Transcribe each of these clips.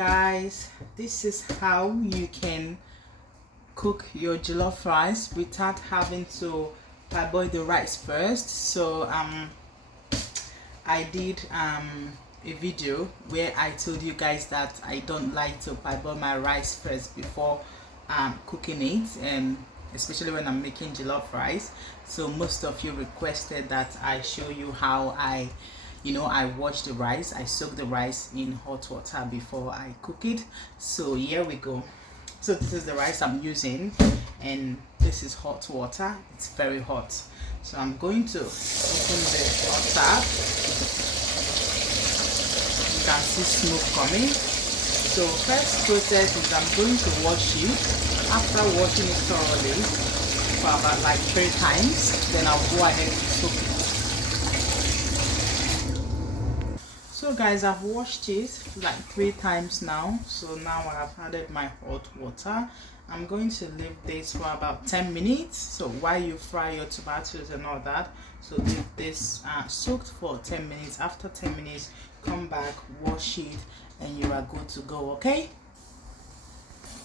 guys, this is how you can cook your jollof rice without having to parboil the rice first. So I did a video where I told you guys that I don't like to parboil my rice first before cooking it, and especially when I'm making jollof rice. So most of you requested that I show you how I wash the rice. I soak the rice in hot water before I cook it. So here we go. So this is the rice I'm using, and this is hot water. It's very hot. So I'm going to open the hot tap. You can see smoke coming. So first process is I'm going to wash it. After washing it thoroughly for about like 3 times, then I'll go ahead and soak it. So guys, I've washed it like 3 times now. So now I've added my hot water. I'm going to leave this for about 10 minutes. So while you fry your tomatoes and all that, so leave this soaked for 10 minutes. After 10 minutes, come back, wash it, and you are good to go. Okay?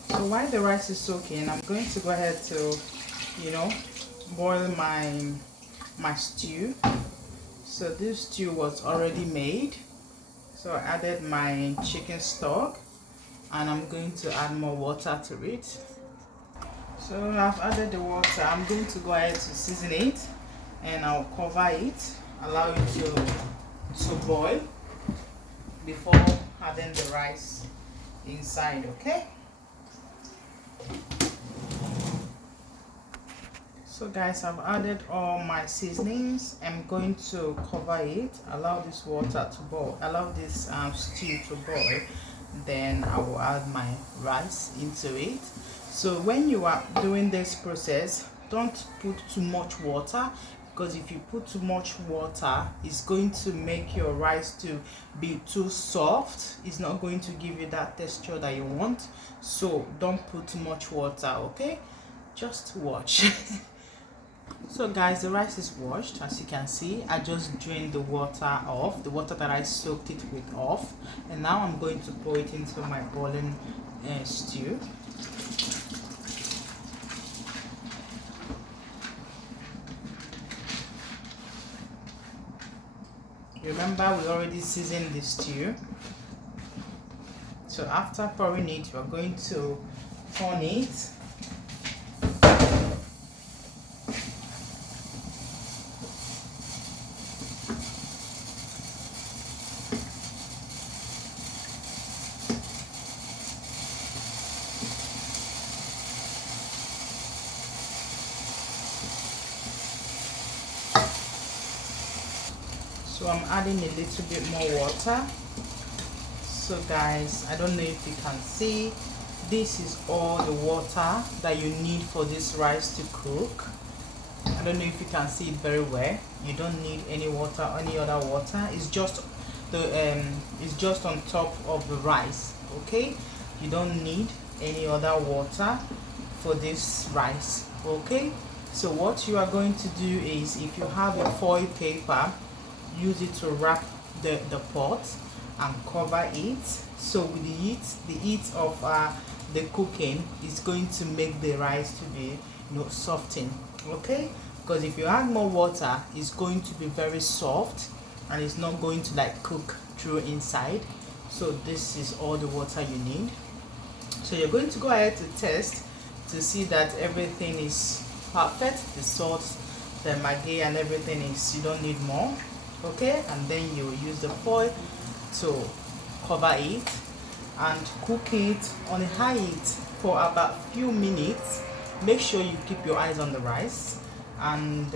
So while the rice is soaking, I'm going to go ahead to boil my stew. So this stew was already made. So I added my chicken stock, and I'm going to add more water to it. So I've added the water. I'm going to go ahead to season it, and I'll cover it, allow it to boil before adding the rice inside. Okay? So guys, I've added all my seasonings. I'm going to cover it, allow this water to boil, allow this stew to boil, then I will add my rice into it. So when you are doing this process, don't put too much water, because if you put too much water, it's going to make your rice to be too soft. It's not going to give you that texture that you want. So don't put too much water, okay? Just watch. So guys, the rice is washed. As you can see, I just drained the water off, the water that I soaked it with off, and now I'm going to pour it into my boiling stew. Remember, we already seasoned the stew. So after pouring it, we're going to turn it. So I'm adding a little bit more water. So guys, I don't know if you can see, this is all the water that you need for this rice to cook. I don't know if you can see it very well. You don't need any water, any other water. It's just on top of the rice. Okay, you don't need any other water for this rice. Okay, so what you are going to do is, if you have a foil paper, use it to wrap the pot and cover it. So with the heat of the cooking is going to make the rice to be soften. Okay, because if you add more water, it's going to be very soft and it's not going to like cook through inside. So this is all the water you need. So you're going to go ahead to test to see that everything is perfect. The salt, the maggi, and everything is, you don't need more. Okay, and then you use the foil to cover it and cook it on a high heat for about few minutes. Make sure you keep your eyes on the rice, and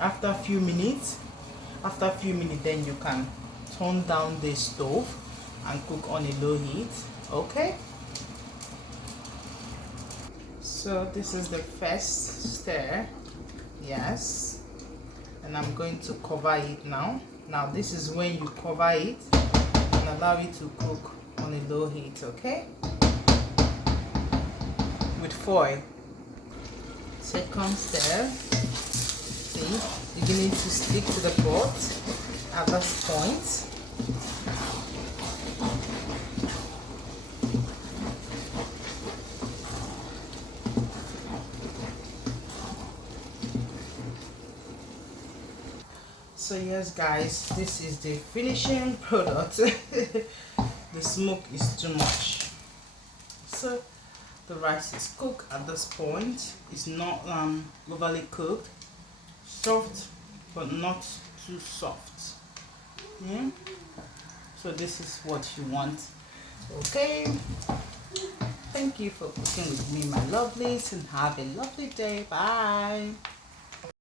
after a few minutes, then you can turn down the stove and cook on a low heat. Okay, so this is the first stir. Yes, and I'm going to cover it now. Now this is when you cover it and allow it to cook on a low heat. Okay, with foil. Second stir. See, beginning to stick to the pot at this point. So yes guys, this is the finishing product. The smoke is too much. So the rice is cooked at this point. It's not overly cooked, soft but not too soft. Yeah, so this is what you want. Okay, thank you for cooking with me, my lovelies, and have a lovely day. Bye.